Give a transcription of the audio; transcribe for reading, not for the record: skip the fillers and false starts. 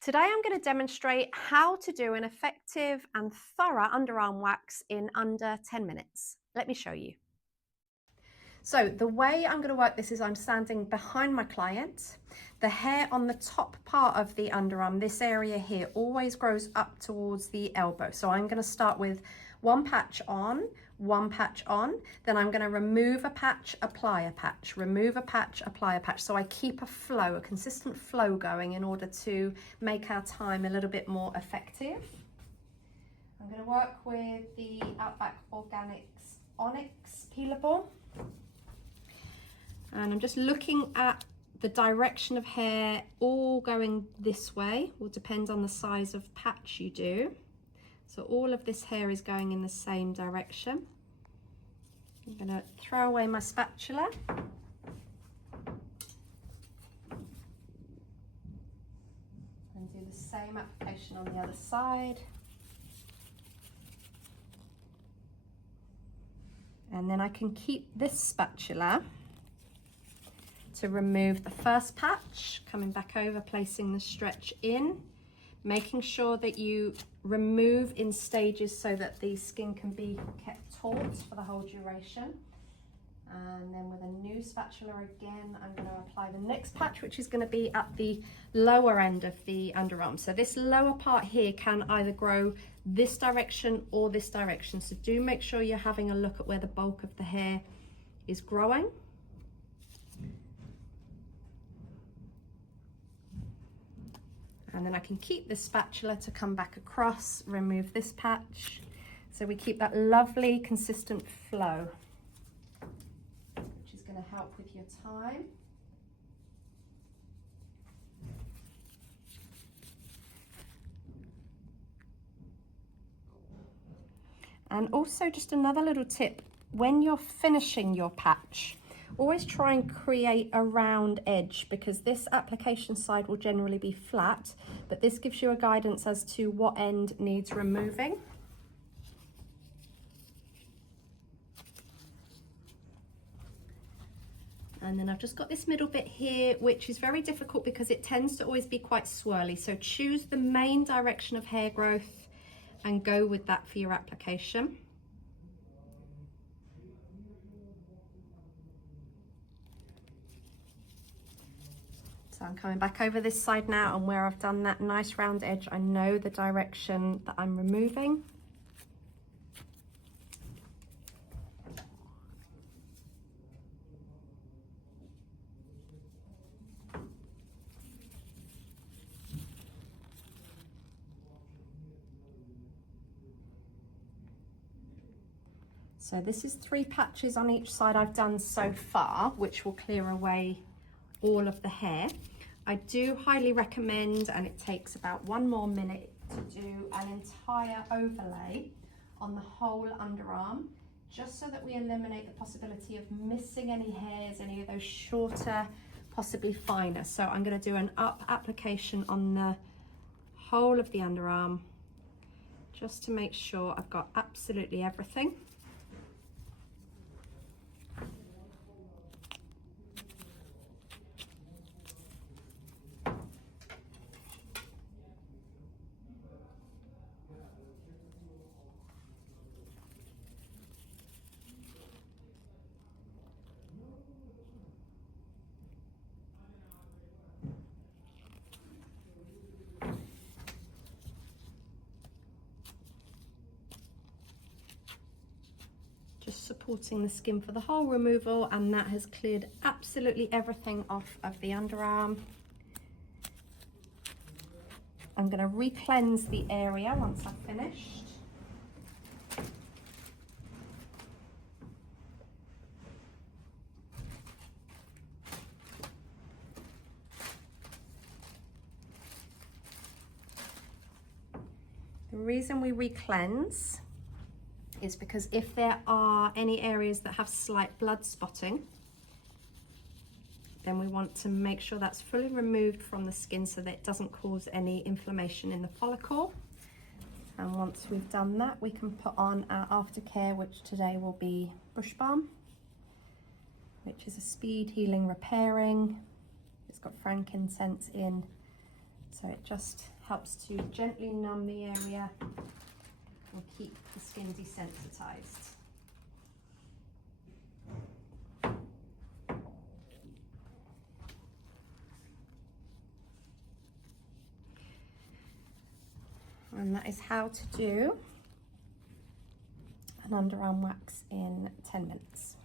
Today I'm going to demonstrate how to do an effective and thorough underarm wax in under 10 minutes. Let me show you. So the way I'm going to work this is I'm standing behind my client. The hair on the top part of the underarm, this area here, always grows up towards the elbow. So I'm going to start with one patch on, then I'm going to remove a patch, apply a patch, remove a patch, apply a patch. So I keep a flow, a consistent flow going in order to make our time a little bit more effective. I'm going to work with the Outback Organics Onyx peelable. And I'm just looking at the direction of hair all going this way. Will depend on the size of patch you do. So all of this hair is going in the same direction. I'm going to throw away my spatula. And do the same application on the other side. And then I can keep this spatula to remove the first patch, coming back over, placing the stretch in, making sure that you remove in stages so that the skin can be kept taut for the whole duration. And then with a new spatula again, I'm going to apply the next patch, which is going to be at the lower end of the underarm. So this lower part here can either grow this direction or this direction. So do make sure you're having a look at where the bulk of the hair is growing. And then I can keep this spatula to come back across, remove this patch. So we keep that lovely consistent flow, which is going to help with your time. And also just another little tip, when you're finishing your patch, always try and create a round edge, because this application side will generally be flat, but this gives you a guidance as to what end needs removing. And then I've just got this middle bit here, which is very difficult because it tends to always be quite swirly. So choose the main direction of hair growth and go with that for your application. So I'm coming back over this side now, and where I've done that nice round edge, I know the direction that I'm removing. So this is 3 patches on each side I've done so far, which will clear away all of the hair. I do highly recommend, and it takes about 1 more minute, to do an entire overlay on the whole underarm, just so that we eliminate the possibility of missing any hairs, any of those shorter, possibly finer. So I'm going to do an up application on the whole of the underarm, just to make sure I've got absolutely everything. Just supporting the skin for the whole removal, and that has cleared absolutely everything off of the underarm. I'm going to re-cleanse the area once I've finished. The reason we re-cleanse is because if there are any areas that have slight blood spotting, then we want to make sure that's fully removed from the skin so that it doesn't cause any inflammation in the follicle. And once we've done that, we can put on our aftercare, which today will be Bush Balm, which is a speed healing repairing. It's got frankincense in, So it just helps to gently numb the area and keep the skin desensitized. And that is how to do an underarm wax in 10 minutes.